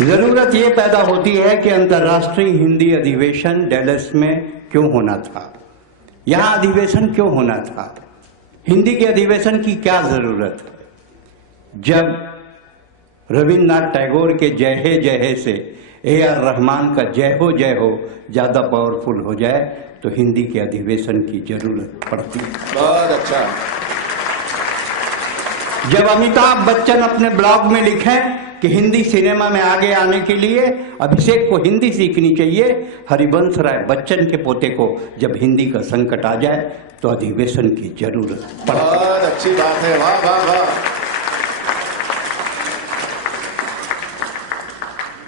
जरूरत ये पैदा होती है कि अंतर्राष्ट्रीय हिंदी अधिवेशन डैलस में क्यों होना था, यहाँ अधिवेशन क्यों होना था, हिंदी के अधिवेशन की क्या जरूरत है। जब रविन्द्रनाथ टैगोर के जय हे से AR रहमान का जय हो ज्यादा पावरफुल हो जाए तो हिंदी के अधिवेशन की जरूरत पड़ती है। बहुत अच्छा। जब अमिताभ बच्चन अपने ब्लॉग में लिखें कि हिंदी सिनेमा में आगे आने के लिए अभिषेक को हिंदी सीखनी चाहिए, हरिवंश राय बच्चन के पोते को जब हिंदी का संकट आ जाए तो अधिवेशन की जरूरत पड़ती है। बहुत अच्छी बात है, वाह वाह वाह।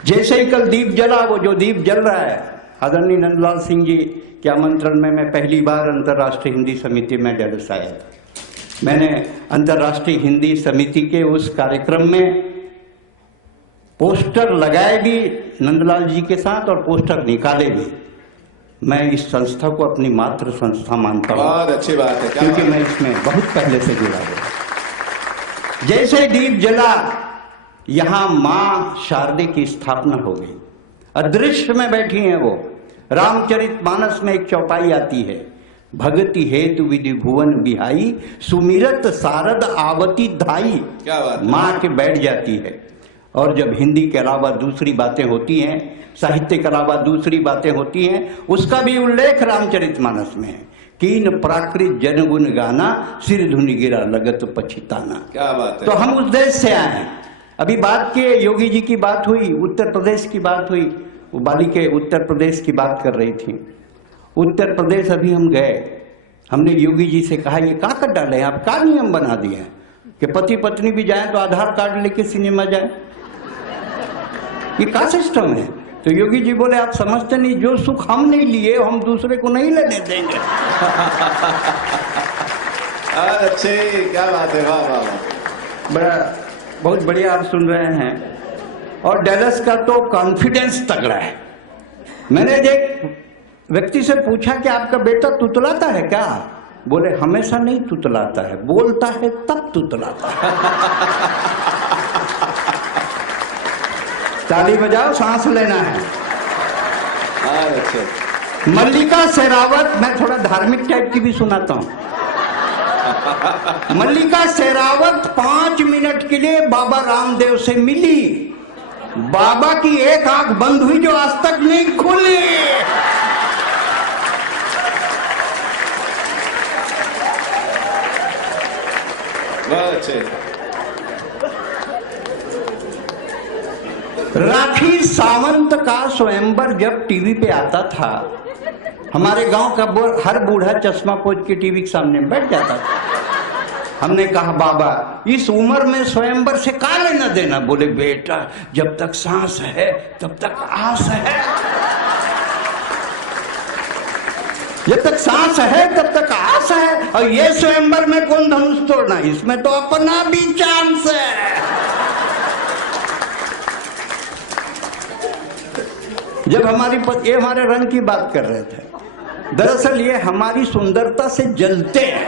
जैसे ही कल दीप जला, वो जो दीप जल रहा है, आदरणीय नंदलाल सिंह जी के आमंत्रण में मैं पहली बार अंतर्राष्ट्रीय हिंदी समिति में डैलस आया था। मैंने अंतर्राष्ट्रीय हिंदी समिति के उस कार्यक्रम में पोस्टर लगाए भी नंदलाल जी के साथ और पोस्टर निकाले भी। मैं इस संस्था को अपनी मातृ संस्था मानता हूँ। बहुत अच्छी बात है, क्योंकि मैं इसमें बहुत पहले से जुड़ा हुआ। जैसे दीप जला, यहां मां शारदे की स्थापना हो गई। अदृश्य में बैठी हैं वो। रामचरितमानस में एक चौपाई आती है, भगति हेतु विधि भुवन बिहाई, सुमिरत सारद आवती धाई। क्या बात है? मां के बैठ जाती है। और जब हिंदी के अलावा दूसरी बातें होती हैं, साहित्य के अलावा दूसरी बातें होती हैं, उसका भी उल्लेख रामचरितमानस में है। कीन प्राकृत जनगुण गाना, सिर धुनि गिरा लगत पछिताना। क्या बात है। तो हम उस देश से आए हैं। अभी बात के योगी जी की बात हुई, उत्तर प्रदेश की बात हुई, वो बाली के उत्तर प्रदेश की बात कर रही थी। उत्तर प्रदेश अभी हम गए, हमने योगी जी से कहा ये क्या कर डाले हैं आप, क्या नियम बना दिए हैं कि पति पत्नी भी जाए तो आधार कार्ड लेके सिनेमा जाए, ये क्या सिस्टम है। तो योगी जी बोले आप समझते नहीं, जो सुख हम नहीं लिए हम दूसरे को नहीं लेने देंगे। अच्छे, क्या बात है, वाह वाह वाह। बड़ा बहुत बढ़िया आप सुन रहे हैं। और डैलस का तो कॉन्फिडेंस तगड़ा है। मैंने एक व्यक्ति से पूछा कि आपका बेटा तुतलाता है क्या, बोले हमेशा नहीं तुतलाता है, बोलता है तब तुतलाता है। ताली बजाओ, सांस लेना है। अच्छा। मल्लिका शेरावत, मैं थोड़ा धार्मिक टाइप की भी सुनाता हूं। मल्लिका शेरावत 5 मिनट के लिए बाबा रामदेव से मिली। बाबा की एक आंख बंद हुई जो आज तक नहीं खुली। बहुत अच्छे। राखी सावंत का स्वयंवर जब टीवी पे आता था, हमारे गांव का हर बूढ़ा चश्मा पोंछ के टीवी के सामने बैठ जाता था। हमने कहा बाबा इस उम्र में स्वयंवर से क्या लेना देना, बोले बेटा जब तक सांस है तब तक आस है, जब तक सांस है तब तक आस है। और ये स्वयंवर में कौन धनुष तोड़ना, इसमें तो अपना भी चांस है। जब ये हमारे रंग की बात कर रहे थे, दरअसल ये हमारी सुंदरता से जलते हैं।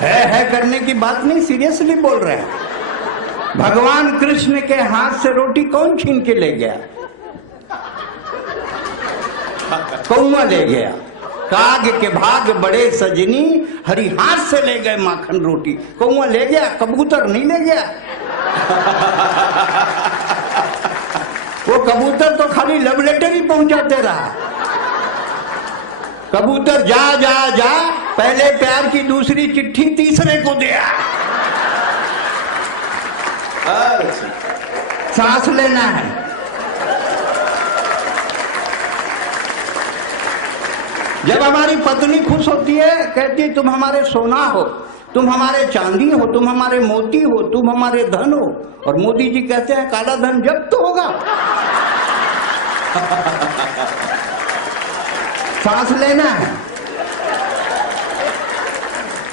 है करने की बात नहीं, सीरियसली बोल रहे हैं। भगवान कृष्ण के हाथ से रोटी कौन छीन के ले गया, कौआ ले गया। काग के भाग बड़े सजनी, हरि हाथ से ले गए माखन रोटी। कौआ ले गया, कबूतर नहीं ले गया। वो कबूतर तो खाली लव लेटर ही पहुंचाते रहा। कबूतर जा जा जा, पहले प्यार की दूसरी चिट्ठी तीसरे को दिया। सांस लेना है। जब हमारी पत्नी खुश होती है, कहती है तुम हमारे सोना हो, तुम हमारे चांदी हो, तुम हमारे मोती हो, तुम हमारे धन हो। और मोदी जी कहते हैं काला धन जब्त होगा। सांस लेना है।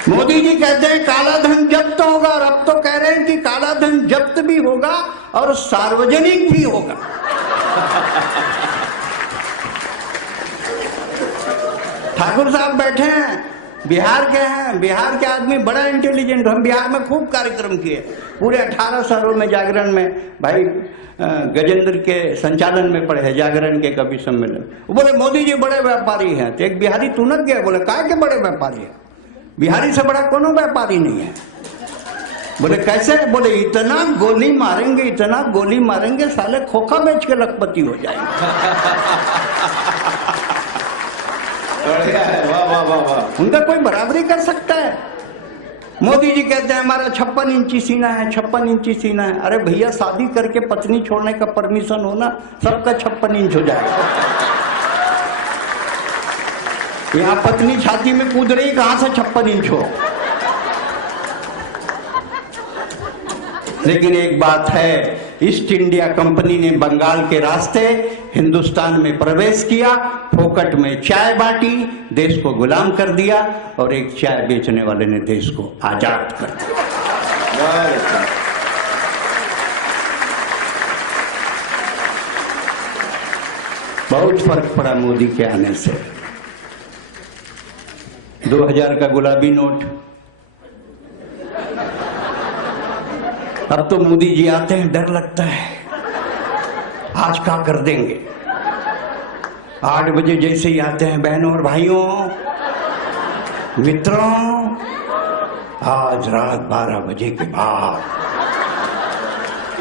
मोदी जी कहते हैं काला धन जब्त होगा, और अब तो कह रहे हैं कि काला धन जब्त भी होगा और सार्वजनिक भी होगा। ठाकुर साहब बैठे हैं, बिहार के हैं, बिहार के आदमी बड़ा इंटेलिजेंट। हम बिहार में खूब कार्यक्रम किए, पूरे 18 सालों में जागरण में भाई गजेंद्र के संचालन में पढ़े जागरण के कवि सम्मेलन। वो बोले मोदी जी बड़े व्यापारी हैं। तो एक बिहारी तुनक गया, बोले काय के बड़े व्यापारी हैं, बिहारी से बड़ा कोनो व्यापारी नहीं है। बोले कैसे? बोले इतना गोली मारेंगे, इतना गोली मारेंगे, साले खोखा बेच के लखपति हो जाएंगे। बढ़िया है, वाह वाह वाह वाह। उनका कोई बराबरी कर सकता है? मोदी जी कहते हैं हमारा 56 इंची सीना है, 56 इंची सीना है। अरे भैया शादी करके पत्नी छोड़ने का परमिशन होना, सबका 56 इंच हो जाएगा। यहाँ पत्नी छाती में कूद रही, कहां से 56 इंच हो? लेकिन एक बात है, ईस्ट इंडिया कंपनी ने बंगाल के रास्ते हिंदुस्तान में प्रवेश किया, फोकट में चाय बांटी, देश को गुलाम कर दिया, और एक चाय बेचने वाले ने देश को आजाद कर दिया। बहुत अच्छा। बहुत फर्क पड़ा मोदी के आने से। 2000 का गुलाबी नोट, अब तो मोदी जी आते हैं डर लगता है, आज क्या कर देंगे। 8 बजे जैसे ही आते हैं, बहनों और भाइयों मित्रों, आज रात 12 बजे के बाद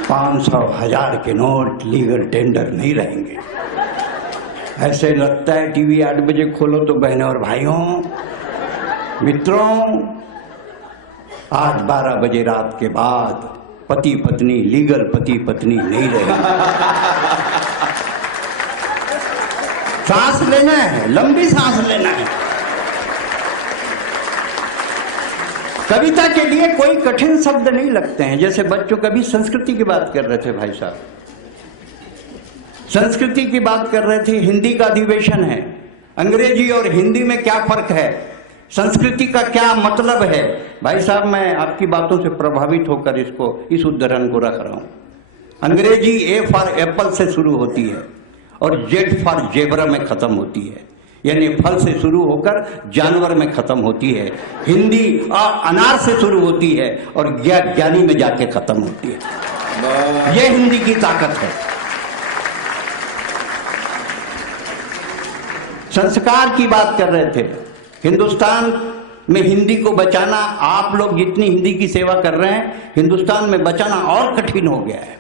500 1000 के नोट लीगल टेंडर नहीं रहेंगे। ऐसे लगता है टीवी 8 बजे खोलो तो बहनों और भाइयों मित्रों, आज 12 बजे रात के बाद पति पत्नी, लीगल पति पत्नी नहीं रहेंगे। सांस लेना है, लंबी सांस लेना है। कविता के लिए कोई कठिन शब्द नहीं लगते हैं। जैसे बच्चों, कभी संस्कृति की बात कर रहे थे भाई साहब, संस्कृति की बात कर रहे थे। हिंदी का अधिवेशन है, अंग्रेजी और हिंदी में क्या फर्क है, संस्कृति का क्या मतलब है। भाई साहब, मैं आपकी बातों से प्रभावित होकर इस उद्धरण को रख रहा हूं। अंग्रेजी ए फॉर एप्पल से शुरू होती है और जेड फॉर जेब्रा में खत्म होती है, यानी फल से शुरू होकर जानवर में खत्म होती है। हिंदी अनार से शुरू होती है और ज्ञानी में जाके खत्म होती है। यह हिंदी की ताकत है। संस्कार की बात कर रहे थे। हिंदुस्तान में हिंदी को बचाना, आप लोग जितनी हिंदी की सेवा कर रहे हैं, हिंदुस्तान में बचाना और कठिन हो गया है।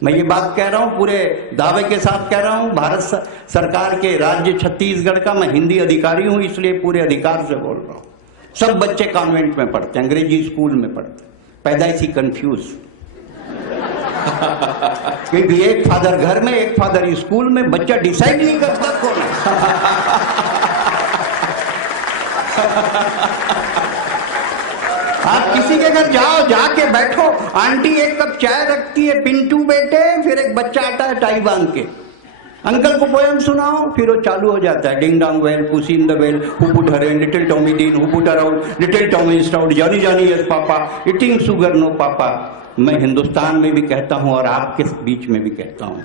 मैं ये बात कह रहा हूं, पूरे दावे के साथ कह रहा हूं। भारत सरकार के राज्य छत्तीसगढ़ का मैं हिंदी अधिकारी हूं, इसलिए पूरे अधिकार से बोल रहा हूं। सब बच्चे कॉन्वेंट में पढ़ते, अंग्रेजी स्कूल में पढ़ते, पैदाइशी कंफ्यूज। क्योंकि एक फादर घर में, एक फादर स्कूल में, बच्चा डिसाइड नहीं करता कौन है। आप किसी के घर जाओ, जाके बैठो, आंटी एक कप चाय रखती है, पिंटू बेटे, फिर एक बच्चा आता है टाई बांध के, अंकल को पोयम सुनाओ, फिर वो चालू हो जाता है, ding dong bell, pussy in the well, who put her in, little Tommy Dean, who put her out, little Tommy Stout, Johnny Johnny yes papa, eating sugar no papa. मैं हिंदुस्तान में भी कहता हूं और आपके बीच में भी कहता हूं,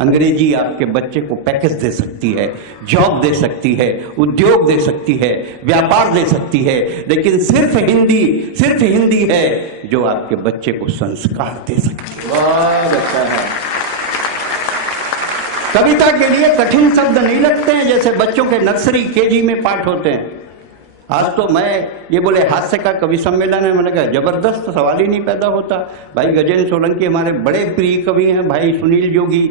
अंग्रेजी आपके बच्चे को पैकेज दे सकती है, जॉब दे सकती है, उद्योग दे सकती है, व्यापार दे सकती है, लेकिन सिर्फ हिंदी है जो आपके बच्चे को संस्कार दे सकती है। बहुत अच्छा है। कविता के लिए कठिन शब्द नहीं लगते हैं, जैसे बच्चों के नर्सरी केजी में पाठ होते हैं। आज तो मैं ये बोले हास्य का कवि सम्मेलन है, मैंने कहा जबरदस्त, सवाल ही नहीं पैदा होता। भाई गजेंद्र सोलंकी हमारे बड़े प्रिय कवि हैं, भाई सुनील जोगी,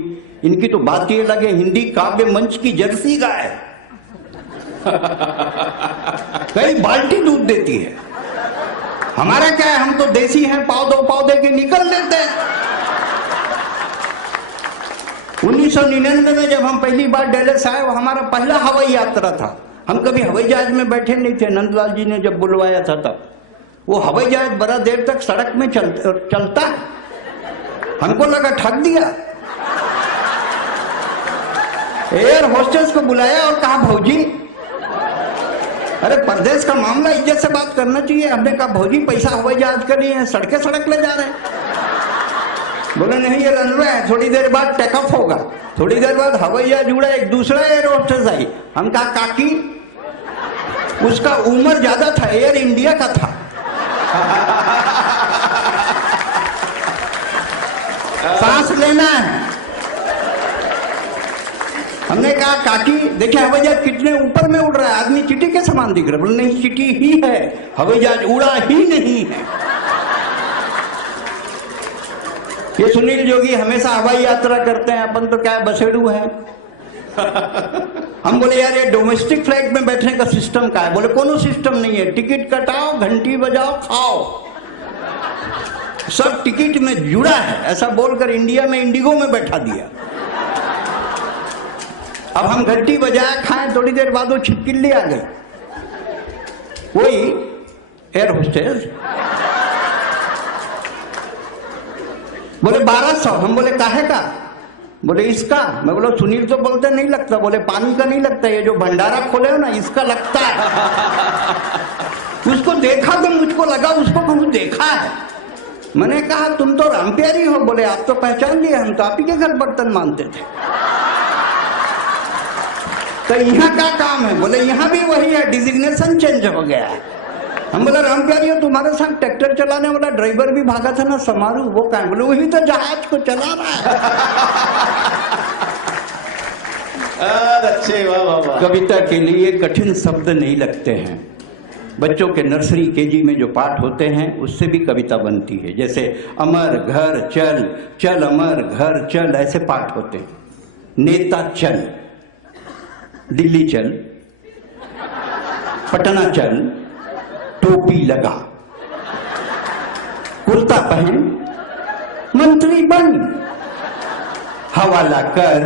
इनकी तो बात ये लगे, हिंदी काव्य मंच की जर्सी गाय कई बाल्टी दूध देती है। हमारा क्या है, हम तो देसी हैं, पाव दे के निकल लेते हैं। 1999 में जब हम पहली बार डैलस आए, वो हमारा पहला हवाई यात्रा था। हम कभी हवाई जहाज में बैठे नहीं थे, नंदलाल जी ने जब बुलवाया था तब। वो हवाई जहाज बड़ा देर तक सड़क में चलता, हमको लगा ठग दिया। एयर होस्टेस को बुलाया और कहा भौजी, अरे परदेश का मामला, इज्जत से बात करना चाहिए। हमने कहा भौजी पैसा हवाई जहाज का नहीं है, सड़क ले जा रहे हैं। बोले नहीं ये रनवे है, थोड़ी देर बाद टेक ऑफ होगा। थोड़ी देर बाद हवाई जहाज उड़ा, एक दूसरा एयर होस्टेस आई। हम कहा काकी उसका उम्र ज्यादा था, एयर इंडिया का था। सांस लेना है। हमने कहा काकी देखिए हवाई जहाज कितने ऊपर में उड़ रहा है, आदमी चींटी के समान दिख रहा है। बोले नहीं, चींटी ही है, हवाई जहाज उड़ा ही नहीं है। ये सुनील जोगी हमेशा हवाई यात्रा करते हैं, अपन तो क्या बसेड़ू है। हम बोले यार ये डोमेस्टिक फ्लाइट में बैठने का सिस्टम क्या है? बोले कोनो सिस्टम नहीं है, टिकट कटाओ, घंटी बजाओ, खाओ, सब टिकट में जुड़ा है। ऐसा बोलकर इंडिया में इंडिगो में बैठा दिया। अब हम घंटी बजाए खाएं, थोड़ी देर बाद वो छिपकिली आ गई, वही एयर होस्टेस। बोले 1200। हम बोले काहे का? बोले इसका। मैं बोला सुनील तो बोलते नहीं लगता। बोले पानी का नहीं लगता, ये जो भंडारा खोले हो ना इसका लगता है। उसको देखा तो मुझको लगा उसको कहीं देखा है। मैंने कहा तुम तो राम प्यारी हो। बोले आप तो पहचान लिए, हम तो आप ही के घर बर्तन मानते थे। तो यहाँ का काम है? बोले यहाँ भी वही है, डिजिग्नेशन चेंज हो गया है। हम बोला राम प्यारी हो, तुम्हारे साथ ट्रैक्टर चलाने वाला ड्राइवर भी भागा था ना समारू, वो कहाँ? बोले वही तो जहाज को चला रहा है। अच्छे, वाह वाह वाह। कविता के लिए कठिन शब्द नहीं लगते हैं। बच्चों के नर्सरी केजी में जो पाठ होते हैं उससे भी कविता बनती है। जैसे अमर घर चल, चल अमर घर चल, ऐसे पाठ होते हैं। नेता चल, दिल्ली चल, पटना चल, टोपी लगा, कुर्ता पहन, मंत्री बन, हवाला कर,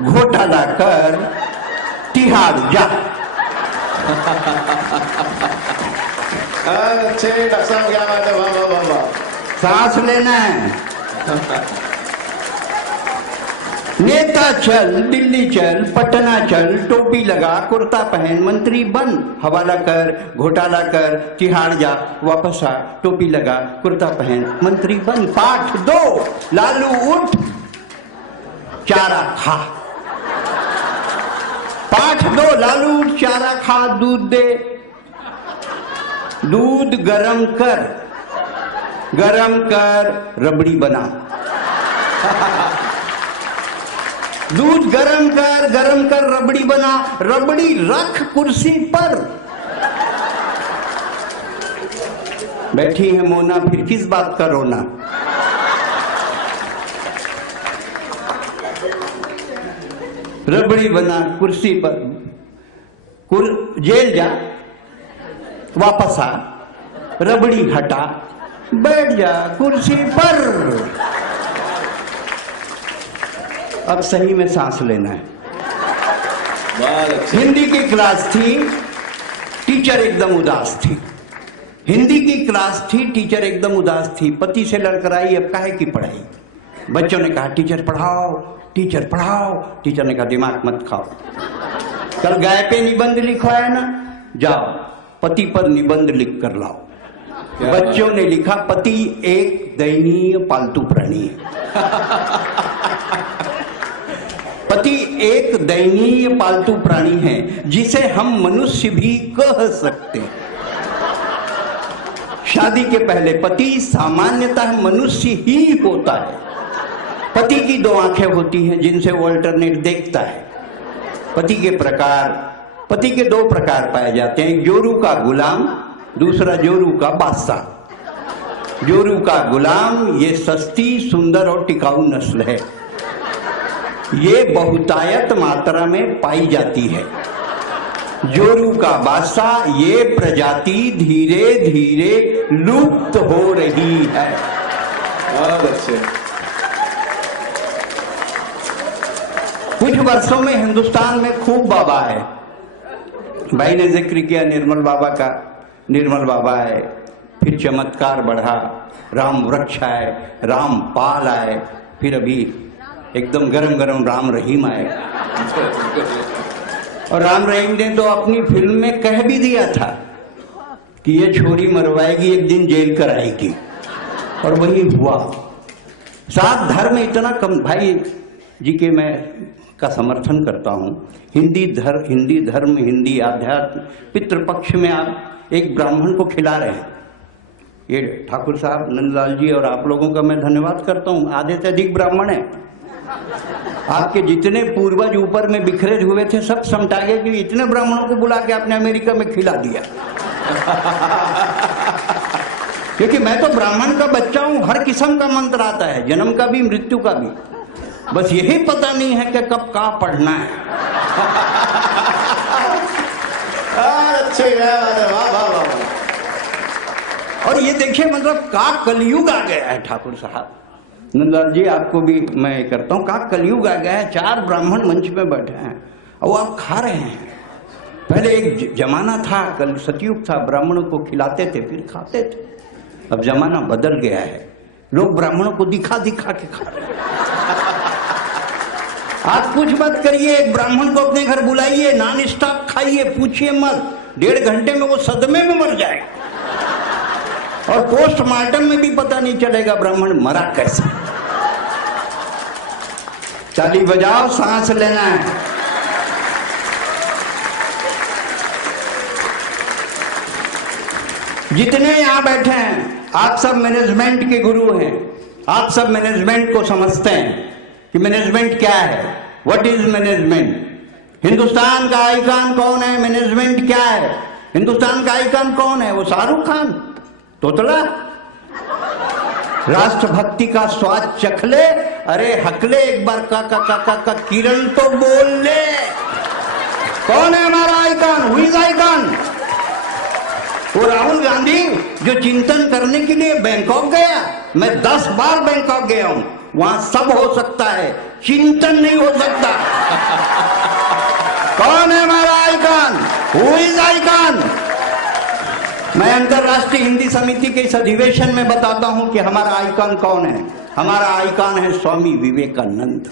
घोटाला कर, तिहाड़ जा। अच्छे डॉक्टर साहब, क्या बात है, वाह वाह वाह वाह। सांस लेना है। नेता चल, दिल्ली चल, पटना चल, टोपी लगा, कुर्ता पहन, मंत्री बन, हवाला कर, घोटाला कर, तिहाड़ जा, वापस आ, टोपी लगा, कुर्ता पहन, मंत्री बन। पाठ 2, लालू उठ, चारा खा। पाठ 2, लालू उठ, चारा खा, दूध दे, दूध गरम कर, गरम कर, रबड़ी बना। दूध गरम कर रबड़ी बना, रबड़ी रख कुर्सी पर। बैठी है मोना, फिर किस बात का रोना? रबड़ी बना कुर्सी पर, जेल जा, वापस आ, रबड़ी हटा, बैठ जा कुर्सी पर। अब सही में सांस लेना है। हिंदी की क्लास थी, टीचर एकदम उदास थी। हिंदी की क्लास थी, टीचर एकदम उदास थी। पति से लड़कर आई, अब काहे की पढ़ाई? बच्चों ने कहा टीचर पढ़ाओ, टीचर पढ़ाओ। टीचर ने कहा दिमाग मत खाओ, कल गाय पे निबंध लिखवाया ना, जाओ पति पर निबंध लिख कर लाओ। बच्चों ने लिखा पति एक दयनीय पालतू प्राणी है। पति एक दयनीय पालतू प्राणी है जिसे हम मनुष्य भी कह सकते हैं। शादी के पहले पति सामान्यतः मनुष्य ही होता है। पति की 2 आंखें होती हैं जिनसे वो अल्टरनेट देखता है। पति के 2 प्रकार पाए जाते हैं, एक जोरू का गुलाम, दूसरा जोरू का बादशाह। जोरू का गुलाम ये सस्ती, सुंदर और टिकाऊ नस्ल है। ये बहुतायत मात्रा में पाई जाती है। जोरू का बादशाह ये प्रजाति धीरे धीरे लुप्त हो रही है। बहुत अच्छे। कुछ वर्षों में हिंदुस्तान में खूब बाबा है। भाई ने जिक्र किया निर्मल बाबा का। निर्मल बाबा है, फिर चमत्कार बढ़ा, राम वृक्ष आए, रामपाल आए, फिर अभी एकदम गरम गरम राम रहीम आए। और राम रहीम ने तो अपनी फिल्म में कह भी दिया था कि ये छोरी मरवाएगी, एक दिन जेल कराएगी, और वही हुआ। साथ धर्म इतना कम। भाई जी के मैं का समर्थन करता हूँ। हिंदी धर्म, हिंदी आध्यात्म, पितृपक्ष में आप एक ब्राह्मण को खिला रहे हैं। ये ठाकुर साहब, नंदलाल जी और आप लोगों का मैं धन्यवाद करता हूँ। आधे से अधिक ब्राह्मण है। आपके जितने पूर्वज ऊपर में बिखरे हुए थे सब समटागे के लिए इतने ब्राह्मणों को बुला के आपने अमेरिका में खिला दिया। क्योंकि मैं तो ब्राह्मण का बच्चा हूं, हर किस्म का मंत्र आता है, जन्म का भी, मृत्यु का भी। बस यही पता नहीं है कि कब कहाँ पढ़ना है। अच्छी बात है, वाह वाह वाह। और ये देखिए मतलब का कलयुग आ गया है ठाकुर साहब। नंदलाल जी आपको भी मैं करता हूँ, का कलयुग आ गया है। 4 ब्राह्मण मंच में बैठे हैं और वो आप खा रहे हैं। पहले एक जमाना था, कल सतयुग था, ब्राह्मणों को खिलाते थे फिर खाते थे। अब जमाना बदल गया है, लोग ब्राह्मणों को दिखा दिखा के खा रहे हैं। आप कुछ मत करिए, एक ब्राह्मण को अपने घर बुलाइए, नॉन स्टॉप खाइए, पूछिए मत, 1.5 घंटे में वो सदमे में मर जाएगा और पोस्टमार्टम में भी पता नहीं चलेगा ब्राह्मण मरा कैसे। ताली बजाओ, सांस लेना है। जितने यहां बैठे हैं आप सब मैनेजमेंट के गुरु हैं। आप सब मैनेजमेंट को समझते हैं कि मैनेजमेंट क्या है। What is management? हिंदुस्तान का आइकॉन कौन है? मैनेजमेंट क्या है? हिंदुस्तान का आइकॉन कौन है? वो शाहरुख खान, तोतला। राष्ट्रभक्ति का स्वाद चख ले, अरे हकले एक बार का किरण तो बोल ले। कौन है हमारा आइकॉन? Who is icon? वो राहुल गांधी जो चिंतन करने के लिए बैंकॉक गया। मैं 10 बार बैंकॉक गया हूं, वहां सब हो सकता है, चिंतन नहीं हो सकता। कौन है हमारा आइकॉन? Who is icon? मैं अंतरराष्ट्रीय हिंदी समिति के इस अधिवेशन में बताता हूं कि हमारा आइकॉन कौन है। हमारा आइकॉन है स्वामी विवेकानंद।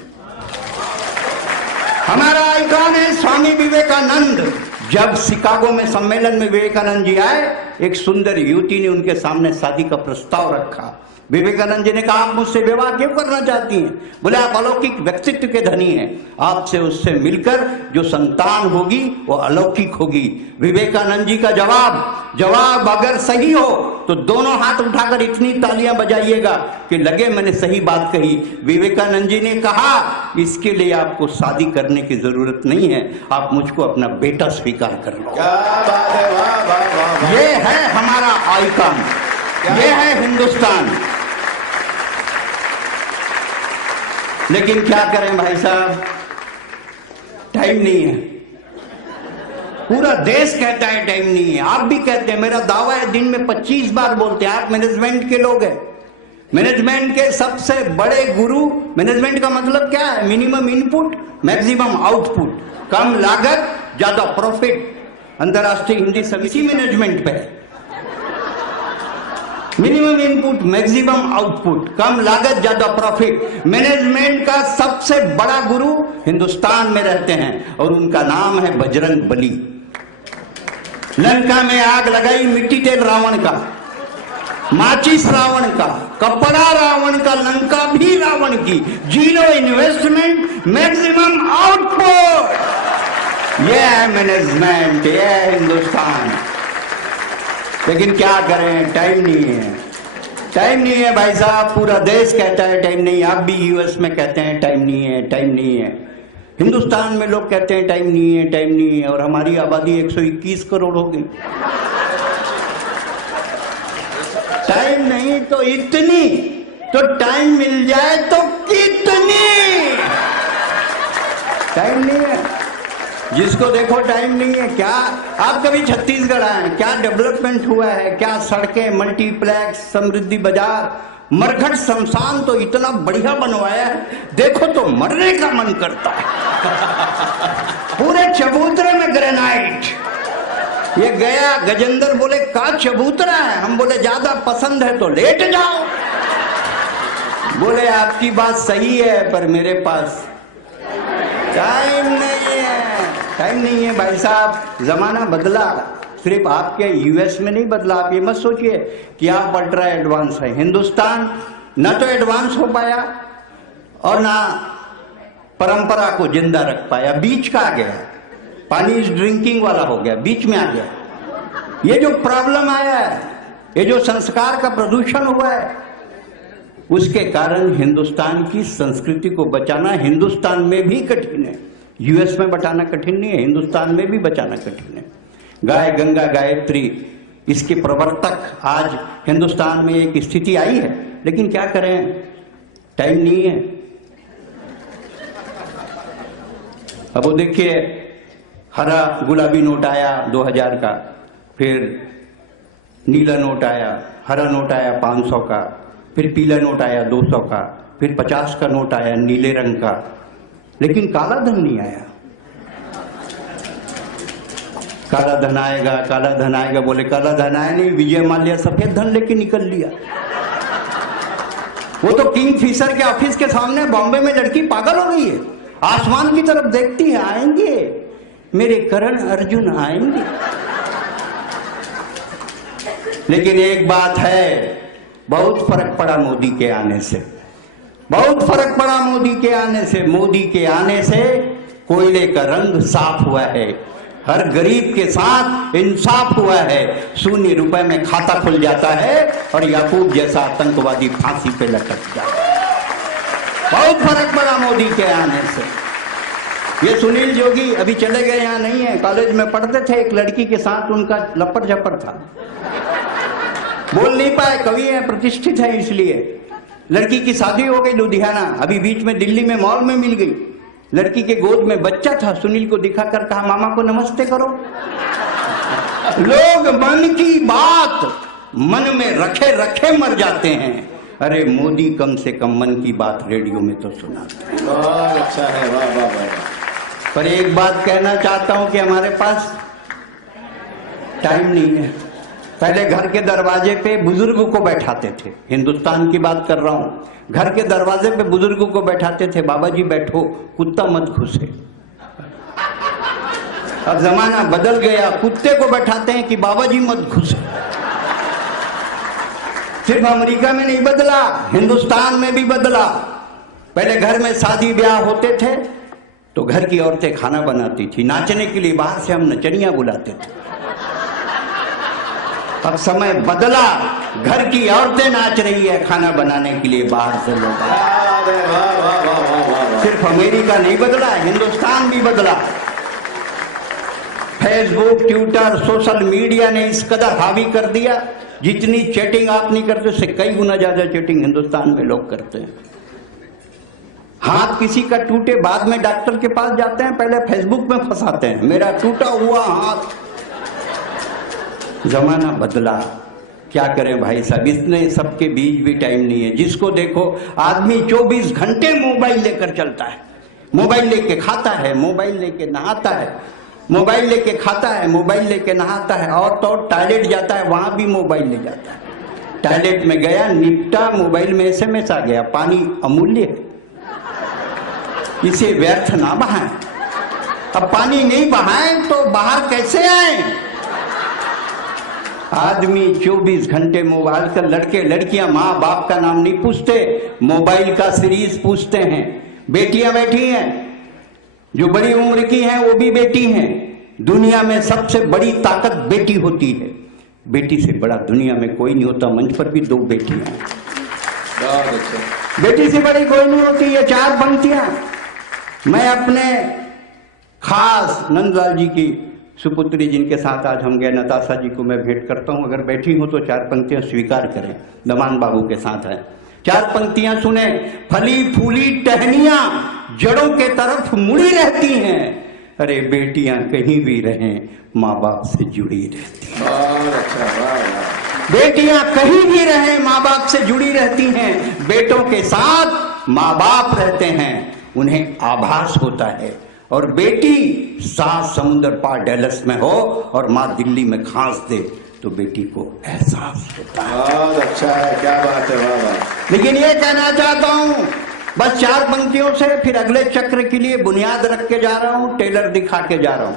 हमारा आइकॉन है स्वामी विवेकानंद। जब शिकागो में सम्मेलन में विवेकानंद जी आए, एक सुंदर युवती ने उनके सामने शादी का प्रस्ताव रखा। विवेकानंद जी ने कहा, आप मुझसे विवाह क्यों करना चाहती हैं? बोले, आप अलौकिक व्यक्तित्व के धनी हैं, आपसे उससे मिलकर जो संतान होगी वो अलौकिक होगी। विवेकानंद जी का जवाब अगर सही हो तो दोनों हाथ उठाकर इतनी तालियां बजाइएगा कि लगे मैंने सही बात कही। विवेकानंद जी ने कहा, इसके लिए आपको शादी करने की जरूरत नहीं है, आप मुझको अपना बेटा स्वीकार कर लो। क्या बात है, वाह वाह वाह। ये है हमारा आइकॉन, ये है हिंदुस्तान। लेकिन क्या करें भाई साहब, टाइम नहीं है। पूरा देश कहता है टाइम नहीं है, आप भी कहते हैं। मेरा दावा है दिन में 25 बार बोलते हैं। आप मैनेजमेंट के लोग हैं, मैनेजमेंट के सबसे बड़े गुरु। मैनेजमेंट का मतलब क्या है? मिनिमम इनपुट मैक्सिमम आउटपुट, कम लागत ज्यादा प्रॉफिट। अंतरराष्ट्रीय हिंदी समिति मैनेजमेंट पे है। मिनिमम इनपुट मैक्सिमम आउटपुट, कम लागत ज्यादा प्रॉफिट। मैनेजमेंट का सबसे बड़ा गुरु हिंदुस्तान में रहते हैं और उनका नाम है बजरंग बली। लंका में आग लगाई, मिट्टी तेल रावण का, माचिस रावण का, कपड़ा रावण का, लंका भी रावण की। 0 इन्वेस्टमेंट मैक्सिमम आउटपुट। यह है मैनेजमेंट, यह है हिंदुस्तान। लेकिन क्या करें, टाइम नहीं है। टाइम नहीं है भाई साहब, पूरा देश कहता है टाइम नहीं है। आप भी यूएस में कहते हैं टाइम नहीं है, टाइम नहीं है। हिंदुस्तान में लोग कहते हैं टाइम नहीं है, टाइम नहीं है। और हमारी आबादी 121 करोड़ हो गई। टाइम नहीं तो इतनी, तो टाइम मिल जाए तो कितनी। टाइम नहीं है, जिसको देखो टाइम नहीं है। क्या आप कभी छत्तीसगढ़ आए, क्या डेवलपमेंट हुआ है? क्या सड़कें, मल्टीप्लेक्स, समृद्धि बाजार, मरघट शमशान तो इतना बढ़िया बनवाया है, देखो तो मरने का मन करता है। पूरे चबूतरे में ग्रेनाइट। ये गया गजेंद्र बोले, का चबूतरा है? हम बोले ज्यादा पसंद है तो लेट जाओ। बोले आपकी बात सही है पर मेरे पास टाइम नहीं है। टाइम नहीं है भाई साहब, जमाना बदला। सिर्फ आपके यूएस में नहीं बदला। आप ये मत सोचिए कि आप अल्ट्रा एडवांस है। हिंदुस्तान ना तो एडवांस हो पाया और ना परंपरा को जिंदा रख पाया, बीच का आ गया, पानी इज ड्रिंकिंग वाला हो गया, बीच में आ गया। ये जो प्रॉब्लम आया है, ये जो संस्कार का प्रदूषण हुआ है, उसके कारण हिंदुस्तान की संस्कृति को बचाना हिंदुस्तान में भी कठिन है। यूएस में बचाना कठिन नहीं है, हिंदुस्तान में भी बचाना कठिन है। गाय गंगा गायत्री इसके प्रवर्तक आज हिंदुस्तान में एक स्थिति आई है, लेकिन क्या करें, टाइम नहीं है। अब वो देखिए, हरा गुलाबी नोट आया 2000 का, फिर नीला नोट आया, हरा नोट आया 500 का, फिर पीला नोट आया 200 का, फिर 50 का नोट आया नीले रंग का, लेकिन काला धन नहीं आया। काला धन आएगा, काला धन आएगा, बोले काला धन आया नहीं, विजय माल्या सफेद धन लेके निकल लिया। वो तो किंग फिशर के ऑफिस के सामने बॉम्बे में लड़की पागल हो गई है, आसमान की तरफ देखती है, आएंगे मेरे करण अर्जुन आएंगे। लेकिन एक बात है, बहुत फर्क पड़ा मोदी के आने से, बहुत फर्क पड़ा मोदी के आने से। मोदी के आने से कोयले का रंग साफ हुआ है, हर गरीब के साथ इंसाफ हुआ है, शून्य रुपए में खाता खुल जाता है और याकूब जैसा आतंकवादी फांसी पे लटक जाता है। बहुत फर्क पड़ा मोदी के आने से। ये सुनील जोगी अभी चले गए, यहाँ नहीं है, कॉलेज में पढ़ते थे, एक लड़की के साथ उनका लपड़ झपड़ था, बोल नहीं पाए, कवि है, प्रतिष्ठित है, इसलिए लड़की की शादी हो गई लुधियाना, अभी बीच में दिल्ली में मॉल में मिल गई, लड़की के गोद में बच्चा था, सुनील को दिखाकर कहा मामा को नमस्ते करो। लोग मन की बात मन में रखे रखे मर जाते हैं, अरे मोदी कम से कम मन की बात रेडियो में तो सुनाते हैं। बहुत अच्छा है, वाह वाह वाह। पर एक बात कहना चाहता हूं कि हमारे पास टाइम नहीं है। पहले घर के दरवाजे पे बुजुर्ग को बैठाते थे, हिंदुस्तान की बात कर रहा हूं, घर के दरवाजे पे बुजुर्ग को बैठाते थे, बाबा जी बैठो, कुत्ता मत घुसे। अब जमाना बदल गया, कुत्ते को बैठाते हैं कि बाबा जी मत घुसे। सिर्फ अमेरिका में नहीं बदला, हिंदुस्तान में भी बदला। पहले घर में शादी ब्याह होते थे तो घर की औरतें खाना बनाती थी, नाचने के लिए बाहर से हम नचनियां बुलाते थे। अब समय बदला, घर की औरतें नाच रही है खाना बनाने के लिए, बाहर से लोग। सिर्फ अमेरिका नहीं बदला, हिंदुस्तान भी बदला। फेसबुक, ट्विटर, सोशल मीडिया ने इस कदर हावी कर दिया, जितनी चैटिंग आप नहीं करते उससे कई गुना ज्यादा चैटिंग हिंदुस्तान में लोग करते हैं। हाथ किसी का टूटे, बाद में डॉक्टर के पास जाते हैं, पहले फेसबुक में फंसाते हैं, मेरा टूटा हुआ हाथ। जमाना बदला, क्या करें भाई साहब, इतने सबके बीच भी टाइम नहीं है। जिसको देखो आदमी 24 घंटे मोबाइल लेकर चलता है, मोबाइल लेके खाता है, मोबाइल लेके नहाता है, मोबाइल लेके खाता है, मोबाइल लेके नहाता है, और तो टॉयलेट जाता है वहां भी मोबाइल ले जाता है। टॉयलेट में गया, निपटा, मोबाइल में SMS आ गया, पानी अमूल्य है, इसे व्यर्थ ना बहाएं। अब पानी नहीं बहाएं तो बाहर कैसे आए? आदमी 24 घंटे मोबाइल का, लड़के लड़कियां माँ बाप का नाम नहीं पूछते, मोबाइल का सीरीज पूछते हैं। बेटियां बैठी हैं, जो बड़ी उम्र की हैं वो भी बेटी हैं। दुनिया में सबसे बड़ी ताकत बेटी होती है, बेटी से बड़ा दुनिया में कोई नहीं होता। मंच पर भी 2 बेटियां हैं, बहुत अच्छा। बेटी से बड़ी कोई नहीं होती। ये 4 पंक्तियां मैं अपने खास नंदलाल जी की सुपुत्री, जिनके साथ आज हम गए, नताशा जी को मैं भेंट करता हूं, अगर बैठी हूं तो 4 पंक्तियां स्वीकार करें। दमान बाबू के साथ है, 4 पंक्तियां सुने। फली फूली टहनियां जड़ों के तरफ मुड़ी रहती हैं, अरे बेटियां कहीं भी रहें माँ बाप से जुड़ी रहती हैं। बहुत अच्छा, वाह वाह। बेटियां कहीं भी रहें माँ बाप से जुड़ी रहती हैं, बेटों के साथ माँ बाप रहते हैं, उन्हें आभास होता है। और बेटी 7 समुद्र पार डैलस में हो और माँ दिल्ली में खांस दे तो बेटी को एहसास होता है। बहुत अच्छा है, क्या बात है, वाह वाह। लेकिन ये कहना चाहता हूं, बस 4 पंक्तियों से फिर अगले चक्र के लिए बुनियाद रख के जा रहा हूं, टेलर दिखा के जा रहा हूं।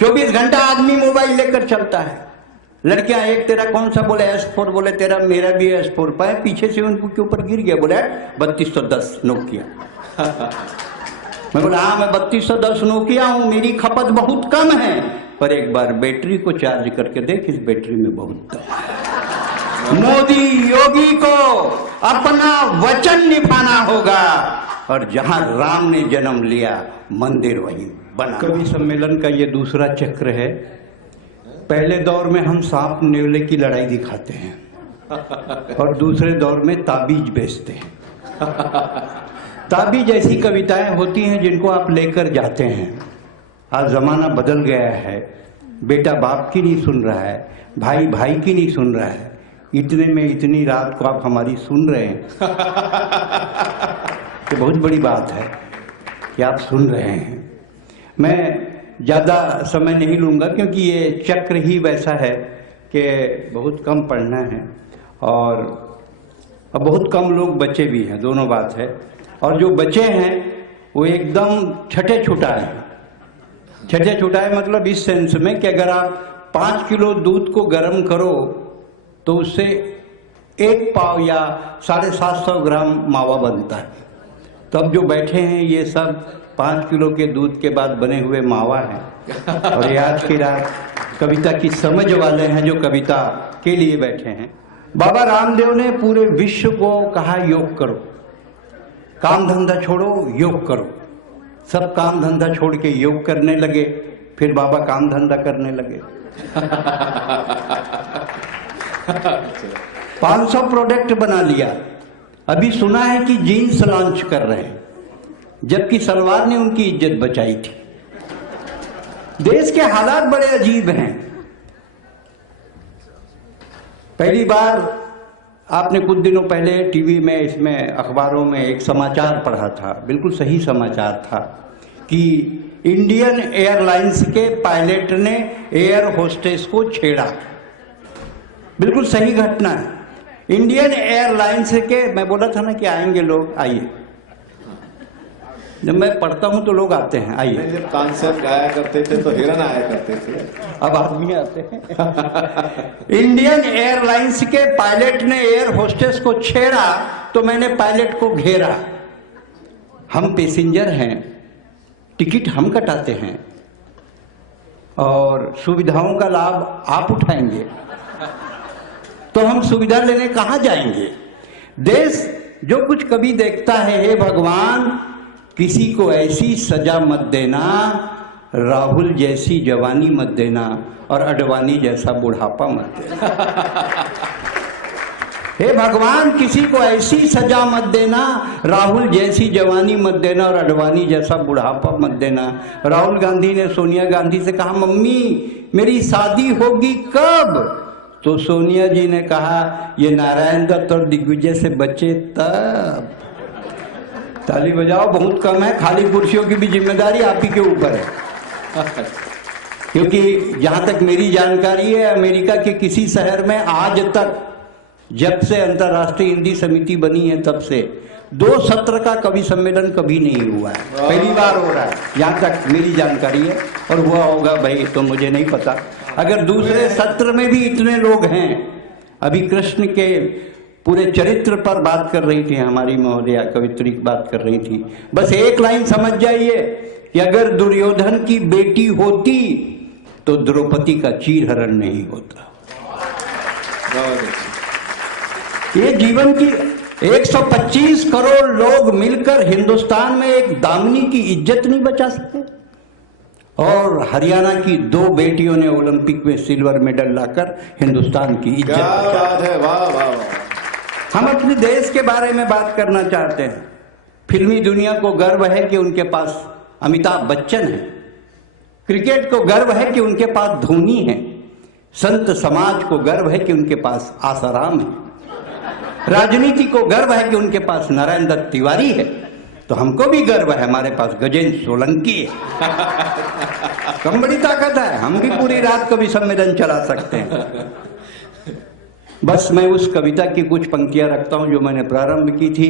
24 घंटा आदमी मोबाइल लेकर चलता है, लड़कियां एक तेरा कौन सा बोले S4, बोले तेरा मेरा भी S4, पाए पीछे से उनके ऊपर गिर गया, बोले 3210 नोकिया। मैं बोला हाँ मैं 3210 नोकिया हूं, मेरी खपत बहुत कम है, पर एक बार बैटरी को चार्ज करके देख, इस बैटरी में बहुत दम है। मोदी योगी को अपना वचन निभाना होगा, और जहां राम ने जन्म लिया मंदिर वहीं बना। कवि सम्मेलन का ये दूसरा चक्र है। पहले दौर में हम सांप नेवले की लड़ाई दिखाते हैं, और दूसरे दौर में ताबीज बेचते हैं। ताबीज ऐसी कविताएं होती हैं जिनको आप लेकर जाते हैं। आज जमाना बदल गया है, बेटा बाप की नहीं सुन रहा है, भाई भाई की नहीं सुन रहा है, इतने में इतनी रात को आप हमारी सुन रहे हैं। तो बहुत बड़ी बात है कि आप सुन रहे हैं। मैं ज़्यादा समय नहीं लूँगा क्योंकि ये चक्र ही वैसा है कि बहुत कम पढ़ना है, और अब बहुत कम लोग बचे भी हैं, दोनों बात है। और जो बचे हैं वो एकदम छठे छुटाए हैं। छठे छुटाए मतलब इस सेंस में कि अगर आप 5 किलो दूध को गर्म करो तो उससे 1 पाव या 750 ग्राम मावा बनता है। तब जो बैठे हैं ये सब 5 किलो के दूध के बाद बने हुए मावा हैं, और ये आज की रात कविता की समझ वाले हैं जो कविता के लिए बैठे हैं। बाबा रामदेव ने पूरे विश्व को कहा योग करो, काम धंधा छोड़ो, योग करो। सब काम धंधा छोड़ के योग करने लगे, फिर बाबा काम धंधा करने लगे। 500 प्रोडक्ट बना लिया। अभी सुना है कि जीन्स लॉन्च कर रहे हैं, जबकि सलवार ने उनकी इज्जत बचाई थी। देश के हालात बड़े अजीब हैं। पहली बार आपने कुछ दिनों पहले टीवी में, इसमें अखबारों में एक समाचार पढ़ा था, बिल्कुल सही समाचार था, कि इंडियन एयरलाइंस के पायलट ने एयर होस्टेस को छेड़ा। बिल्कुल सही घटना है। इंडियन एयरलाइंस के, मैं बोला था ना कि आएंगे लोग, आइए। जब मैं पढ़ता हूं तो लोग आते हैं, आइए। जब कॉन्सेप्ट आया करते थे तो हिरन आया करते थे, अब आदमी आते हैं। इंडियन एयरलाइंस के पायलट ने एयर होस्टेस को छेड़ा तो मैंने पायलट को घेरा। हम पैसेंजर हैं, टिकट हम कटाते हैं, और सुविधाओं का लाभ आप उठाएंगे, तो हम सुविधा लेने कहां जाएंगे? देश जो कुछ कभी देखता है, हे भगवान किसी को ऐसी सजा मत देना, राहुल जैसी जवानी मत देना, और अडवाणी जैसा बुढ़ापा मत देना। हे भगवान किसी को ऐसी सजा मत देना, राहुल जैसी जवानी मत देना, और अडवाणी जैसा बुढ़ापा मत देना। राहुल गांधी ने सोनिया गांधी से कहा, मम्मी मेरी शादी होगी कब? तो सोनिया जी ने कहा, ये नारायण दत्त और दिग्विजय से बचे तब। ताली बजाओ, बहुत कम है, खाली कुर्सियों की भी जिम्मेदारी आप ही के ऊपर है। क्योंकि जहां तक मेरी जानकारी है, अमेरिका के किसी शहर में आज तक, जब से अंतर्राष्ट्रीय हिंदी समिति बनी है तब से 2 सत्र का कवि सम्मेलन कभी नहीं हुआ है, पहली बार हो रहा है, जहां तक मेरी जानकारी है। और हुआ होगा भाई तो मुझे नहीं पता। अगर दूसरे सत्र में भी इतने लोग हैं, अभी कृष्ण के पूरे चरित्र पर बात कर रही थी हमारी महोदया, कवित्री की बात कर रही थी। बस एक लाइन समझ जाइए कि अगर दुर्योधन की बेटी होती तो द्रौपदी का चीरहरण नहीं होता। ये जीवन की 125 करोड़ लोग मिलकर हिंदुस्तान में एक दामिनी की इज्जत नहीं बचा सके, और हरियाणा की 2 बेटियों ने ओलंपिक में सिल्वर मेडल लाकर हिंदुस्तान की इज्जत बचाई। वाह वाह वाह। हम अपने देश के बारे में बात करना चाहते हैं। फिल्मी दुनिया को गर्व है कि उनके पास अमिताभ बच्चन है, क्रिकेट को गर्व है कि उनके पास धोनी है, संत समाज को गर्व है कि उनके पास आसाराम है, राजनीति को गर्व है कि उनके पास नारायण दत्त तिवारी है, तो हमको भी गर्व है हमारे पास गजेंद्र सोलंकी है। कम बड़ी ताकत है, हम भी पूरी रात कवि सम्मेलन चला सकते हैं। बस मैं उस कविता की कुछ पंक्तियां रखता हूं जो मैंने प्रारंभ की थी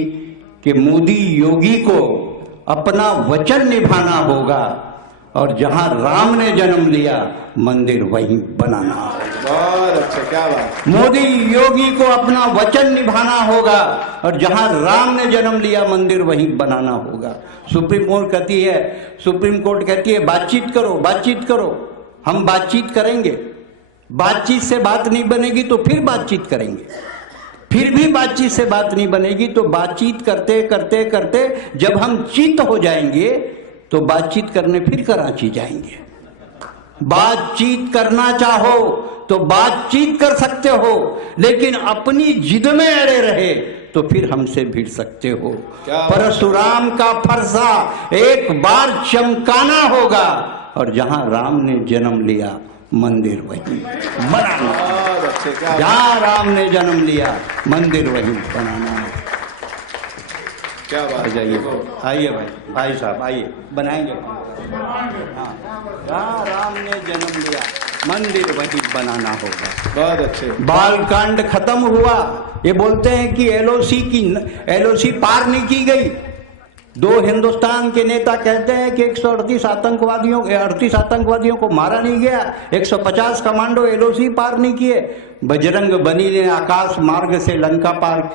कि मोदी योगी को अपना वचन निभाना होगा, और जहां राम ने जन्म लिया मंदिर वहीं बनाना होगा। बहुत अच्छे, क्या बात। मोदी योगी को अपना वचन निभाना होगा और जहां राम ने जन्म लिया मंदिर वहीं बनाना होगा। सुप्रीम कोर्ट कहती है बातचीत करो, बातचीत करो। हम बातचीत करेंगे, बातचीत से बात नहीं बनेगी तो फिर बातचीत करेंगे, फिर भी बातचीत से बात नहीं बनेगी तो बातचीत करते करते करते जब हम चित हो जाएंगे तो बातचीत करने फिर कराची जाएंगे। बातचीत करना चाहो तो बातचीत कर सकते हो, लेकिन अपनी जिद में अड़े रहे तो फिर हमसे भिड़ सकते हो। परशुराम का फरसा एक बार चमकाना होगा और जहां राम ने जन्म लिया मंदिर वहीं बनाना। बहुत अच्छे, क्या जहां राम ने जन्म लिया मंदिर वहीं बनाना है। क्या बात। जाइए, आइए भाई साहब आइए, बनाएंगे। हाँ, जहां राम ने जन्म लिया मंदिर वहीं बनाना होगा। बहुत अच्छे। बालकांड खत्म हुआ। ये बोलते हैं कि एलओसी पार नहीं की गई। दो हिंदुस्तान के नेता कहते हैं कि 138 आतंकवादियों को मारा नहीं गया, 150 कमांडो एलओसी पार नहीं किए। बजरंग बली ने आकाश मार्ग से लंका पार,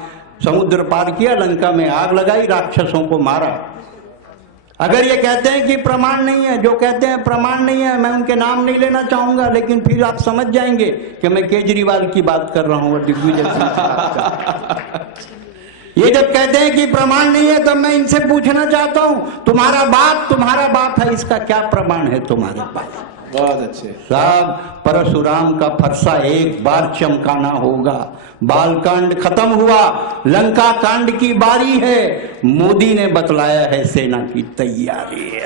समुद्र पार किया, लंका में आग लगाई, राक्षसों को मारा। अगर ये कहते हैं कि प्रमाण नहीं है, जो कहते हैं प्रमाण नहीं है, मैं उनके नाम नहीं लेना चाहूंगा, लेकिन फिर आप समझ जाएंगे कि मैं केजरीवाल की बात कर रहा हूं और दिग्विजय सिंह की बात कर रहा हूं। ये जब कहते हैं कि प्रमाण नहीं है तब मैं इनसे पूछना चाहता हूं, तुम्हारा बाप है, इसका क्या प्रमाण है तुम्हारे पास? बहुत अच्छे साहब, परशुराम का फरसा एक बार चमकाना होगा। बालकांड खत्म हुआ, लंका कांड की बारी है। मोदी ने बतलाया है सेना की तैयारी है,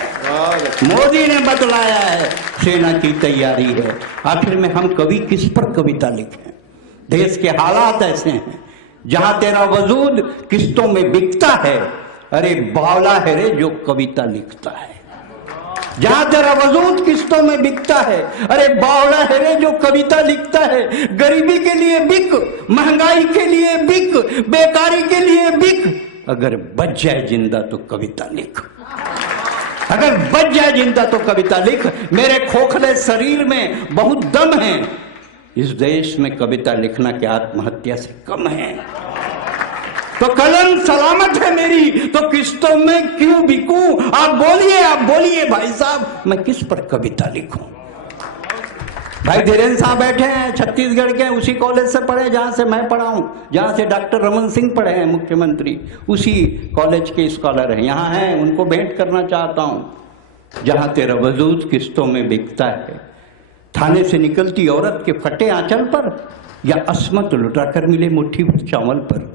मोदी ने बतलाया है सेना की तैयारी है। आखिर में हम कवि किस पर कविता लिखें? देश के हालात ऐसे हैं, जहां तेरा वजूद किस्तों में बिकता है, अरे बावला है रे जो कविता लिखता है। जहां तेरा वजूद किस्तों में बिकता है, अरे बावला है रे जो कविता लिखता है। गरीबी के लिए बिक, महंगाई के लिए बिक, बेकारी के लिए बिक। अगर बच जाए जिंदा तो कविता लिख, अगर बच जाए जिंदा तो कविता लिख। मेरे खोखले शरीर में बहुत दम है, इस देश में कविता लिखना के आत्महत्या से कम है। तो कलम सलामत है मेरी, तो किस्तों में क्यों बिकूं? आप बोलिए भाई साहब, मैं किस पर कविता लिखूं? भाई धीरेन्द्र साहब बैठे हैं, छत्तीसगढ़ के, उसी कॉलेज से पढ़े जहां से मैं पढ़ा हूं, जहां से डॉक्टर रमन सिंह पढ़े हैं मुख्यमंत्री, उसी कॉलेज के स्कॉलर हैं, यहाँ हैं, उनको भेंट करना चाहता हूं। जहां तेरा वजूद किस्तों में बिकता है, थाने से निकलती औरत के फटे आंचल पर या अस्मत लुटाकर मिले मुट्ठी भर चावल पर।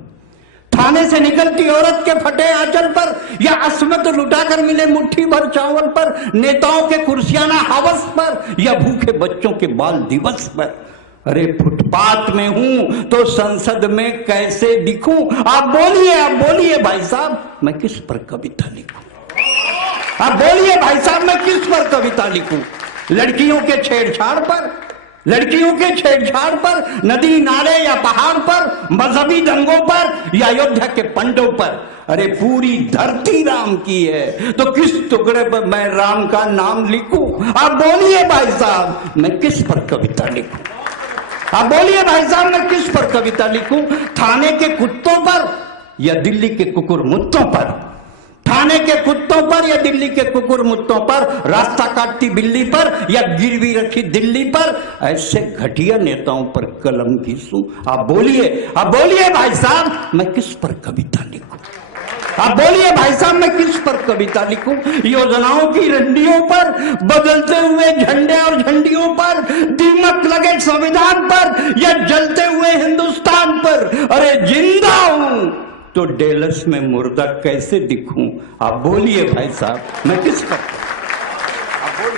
थाने से निकलती औरत के फटे आंचल पर या अस्मत लुटाकर मिले मुट्ठी भर चावल पर। नेताओं के कुर्सियाना हवस पर या भूखे बच्चों के बाल दिवस पर। अरे फुटपाथ में हूं तो संसद में कैसे दिखूं? आप बोलिए भाई साहब, मैं किस पर कविता लिखूं? आप बोलिए भाई साहब, मैं किस पर कविता लिखूं? लड़कियों के छेड़छाड़ पर, नदी नाले या पहाड़ पर, मजहबी दंगों पर या अयोध्या के पंडों पर। अरे पूरी धरती राम की है तो किस टुकड़े पर मैं राम का नाम लिखूं? आप बोलिए भाई साहब, मैं किस पर कविता लिखूं? आप बोलिए भाई साहब, मैं किस पर कविता लिखूं? थाने के कुत्तों पर या दिल्ली के कुकुरमुत्तों पर? थाने के कुत्तों पर या दिल्ली के कुकुरमुत्तों पर? रास्ता काटती बिल्ली पर या गिरवी रखी दिल्ली पर? ऐसे घटिया नेताओं पर कलम घिसूं? आप बोलिए भाई साहब, मैं किस पर कविता लिखूं? आप बोलिए भाई साहब, मैं किस पर कविता लिखूं? योजनाओं की रंडियों पर, बदलते हुए झंडे और झंडियों पर, दीमक लगे संविधान पर या जलते हुए हिंदुस्तान पर? अरे जिंदा हूं तो डेलस में मुर्दा कैसे दिखूं? आप बोलिए भाई साहब, मैं किस पर